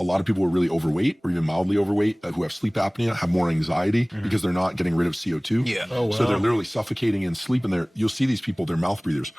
a lot of people who are really overweight or even mildly overweight who have sleep apnea have more anxiety because they're not getting rid of CO2. Yeah. Oh, wow. So they're literally suffocating in sleep, and you'll see these people, they're mouth breathers.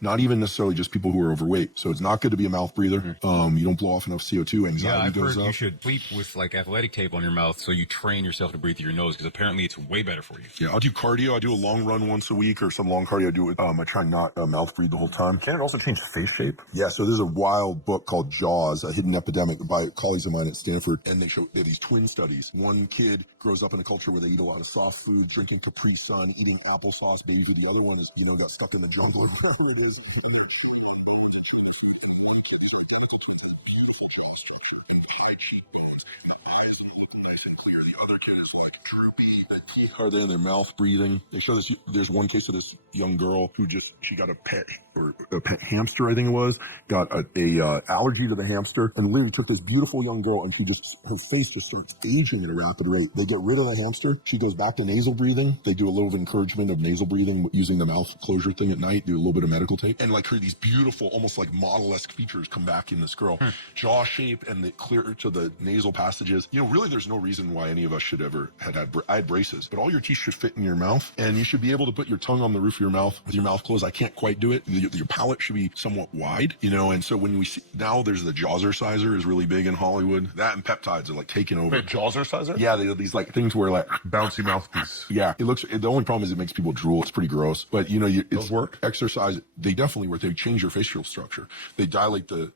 Not even necessarily just people who are overweight. So it's not good to be a mouth breather. You don't blow off enough CO2. Anxiety I've goes heard up. you should sleep with like athletic tape on your mouth so you train yourself to breathe through your nose, because apparently it's way better for you. Yeah, I'll do cardio. I do a long run once a week or some long cardio. I do it. I try not mouth breathe the whole time. Can it also change face shape? Yeah, so there's a wild book called Jaws, A Hidden Epidemic, by colleagues of mine at Stanford, and they have these twin studies. One kid grows up in a culture where they eat a lot of soft food, drinking Capri Sun, eating applesauce baby. The other one is, got stuck in the jungle or whatever it is. Are they in their mouth breathing? They show this. There's one case of this young girl who she got a pet hamster, I think it was, got a allergy to the hamster, and literally took this beautiful young girl, and her face just starts aging at a rapid rate. They get rid of the hamster. She goes back to nasal breathing. They do a little encouragement of nasal breathing using the mouth closure thing at night, do a little bit of medical tape, and these beautiful, almost like model-esque features come back in this girl. Jaw shape and the clear to the nasal passages. Really there's no reason why any of us should ever I had braces, but all your teeth should fit in your mouth, and you should be able to put your tongue on the roof of your mouth with your mouth closed. I can't quite do it. Your palate should be somewhat wide, and so when we see, now there's the Jawzerciser is really big in Hollywood. That and peptides are taking over. Wait, Jawzerciser? Yeah, they have these things where bouncy mouthpiece. Yeah, the only problem is it makes people drool. It's pretty gross, but Those work? Exercise, they definitely work. They change your facial structure. They dilate the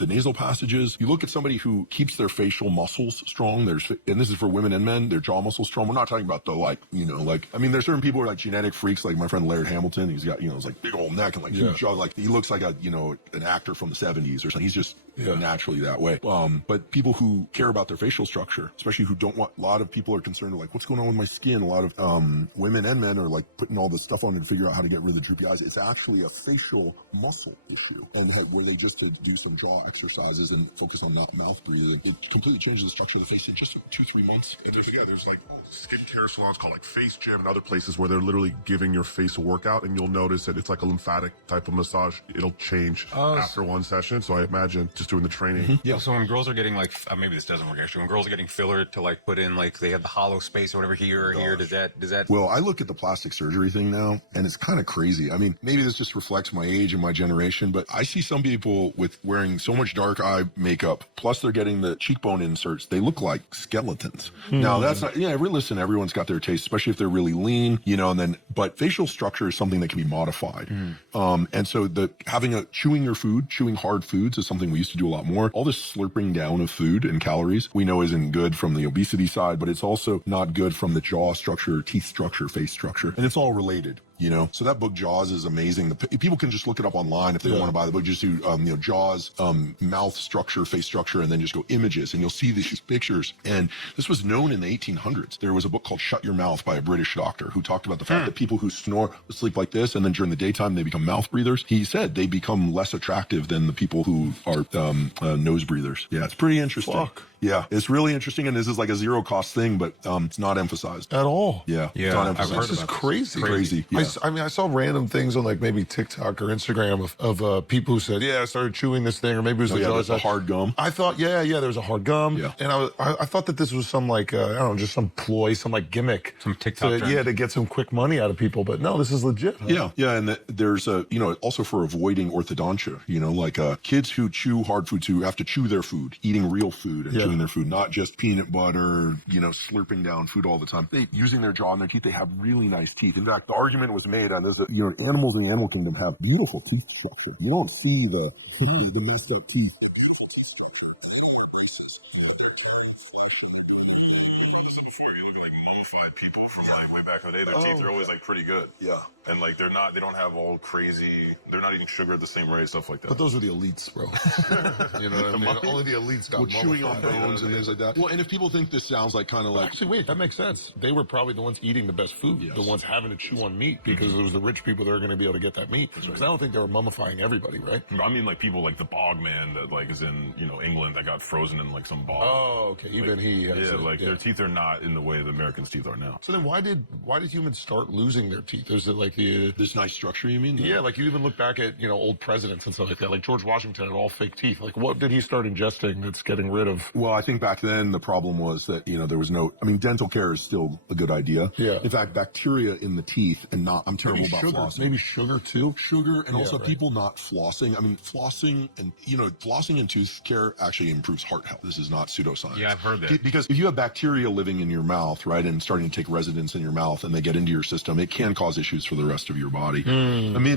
nasal passages. You look at somebody who keeps their facial muscles strong. And this is for women and men, their jaw muscles strong. We're not talking about there's certain people who are genetic freaks, like my friend Laird Hamilton. He's got, it's big old neck and huge jaw. He looks like an actor from the 70s or something. He's just naturally that way. But people who care about their facial structure, especially who don't want, a lot of people are concerned what's going on with my skin. A lot of women and men are putting all this stuff on to figure out how to get rid of the droopy eyes. It's actually a facial muscle issue, and where they just do some jaw exercises and focus on not mouth breathing, it completely changes the structure of the face in just 2-3 months. And there's skincare salons called Face Gym and other places where they're literally giving your face a workout, and you'll notice that it's like a lymphatic type of massage. It'll change after one session. So I imagine just doing the training. Yeah. So when girls are getting maybe this doesn't work actually. When girls are getting filler to put in they have the hollow space or whatever here or here, does that? Well, I look at the plastic surgery thing now, and it's kind of crazy. I mean, maybe this just reflects my age and my generation, but I see some people with wearing so much dark eye makeup, plus they're getting the cheekbone inserts. They look like skeletons. Now that's not. Listen, everyone's got their taste, especially if they're really lean, but facial structure is something that can be modified. And so chewing hard foods is something we used to do a lot more. All this slurping down of food and calories we know isn't good from the obesity side, but it's also not good from the jaw structure, teeth structure, face structure, and it's all related. So that book Jaws is amazing. People can just look it up online if they want to buy the book. Just do Jaws, mouth structure, face structure, and then just go images, and you'll see these pictures. And this was known in the 1800s. There was a book called Shut Your Mouth by a British doctor who talked about the fact that people who sleep like this, and then during the daytime they become mouth breathers. He said they become less attractive than the people who are nose breathers. Yeah, it's pretty interesting. Fuck. Yeah, it's really interesting, and this is a zero cost thing, but it's not emphasized At all. Yeah, Yeah, it's not I've emphasized. heard This is about crazy. Crazy. Yeah. I saw random things on maybe TikTok or Instagram of people who said, I started chewing this thing, or maybe it was the hard gum. I thought, there was a hard gum. Yeah. And I thought that this was some just some ploy, some gimmick. Some TikTok trend. to get some quick money out of people. But no, this is legit. Huh? Yeah, and there's also for avoiding orthodontia, kids who chew hard foods, who have to chew their food, eating real food and chewing their food, not just peanut butter, slurping down food all the time. Using their jaw and their teeth, they have really nice teeth. In fact, the argument was made on this that, animals in the animal kingdom have beautiful teeth structure. You don't see the messed up teeth. Way back in the day, their teeth are always pretty good. Yeah. And they don't have all crazy, they're not eating sugar at the same rate, stuff like that. But those are the elites, bro. You know what I mean? Only the elites got Chewing on mummified, bones and things like that. Well, and if people think this sounds Actually, wait, that makes sense. They were probably the ones eating the best food, Yes. the ones having to chew on meat, because it was the rich people that are going to be able to get that meat. Because I don't think they were mummifying everybody, right? I mean, people like the bog man that is in, England, that got frozen in some bog. Oh, okay. Even he has their teeth are not in the way the Americans' teeth are now. So then why did did humans start losing their teeth? Is it like This nice structure, you mean? yeah, like you even look back at, old presidents and stuff like that. Like George Washington had all fake teeth. Like what did he start ingesting that's getting rid of? Well, I think back then the problem was that, there was no, dental care is still a good idea. Yeah. In fact, bacteria in the teeth I'm terrible about flossing. Maybe sugar too? Sugar and also right. people not flossing. Flossing and tooth care actually improves heart health. This is not pseudoscience. Yeah, I've heard that. Because if you have bacteria living in your mouth, right, and starting to take residence in your mouth and they get into your system, it can cause issues for the rest of your body.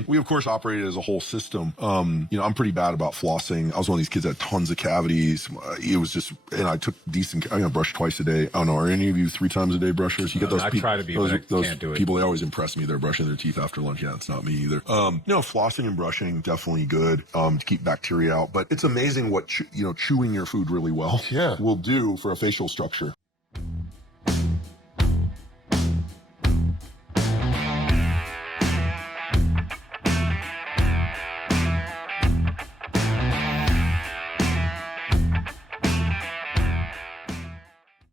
We of course operate as a whole system. I'm pretty bad about flossing. I was one of these kids that had tons of cavities. It was just, and I took I brush twice a day. I don't know, are any of you 3 times a day brushers? You get those I try to be, but I can't do it. People, they always impress me. They're brushing their teeth after lunch. Yeah, it's not me either. Flossing and brushing, definitely good to keep bacteria out. But it's amazing what, chewing your food really well will do for a facial structure.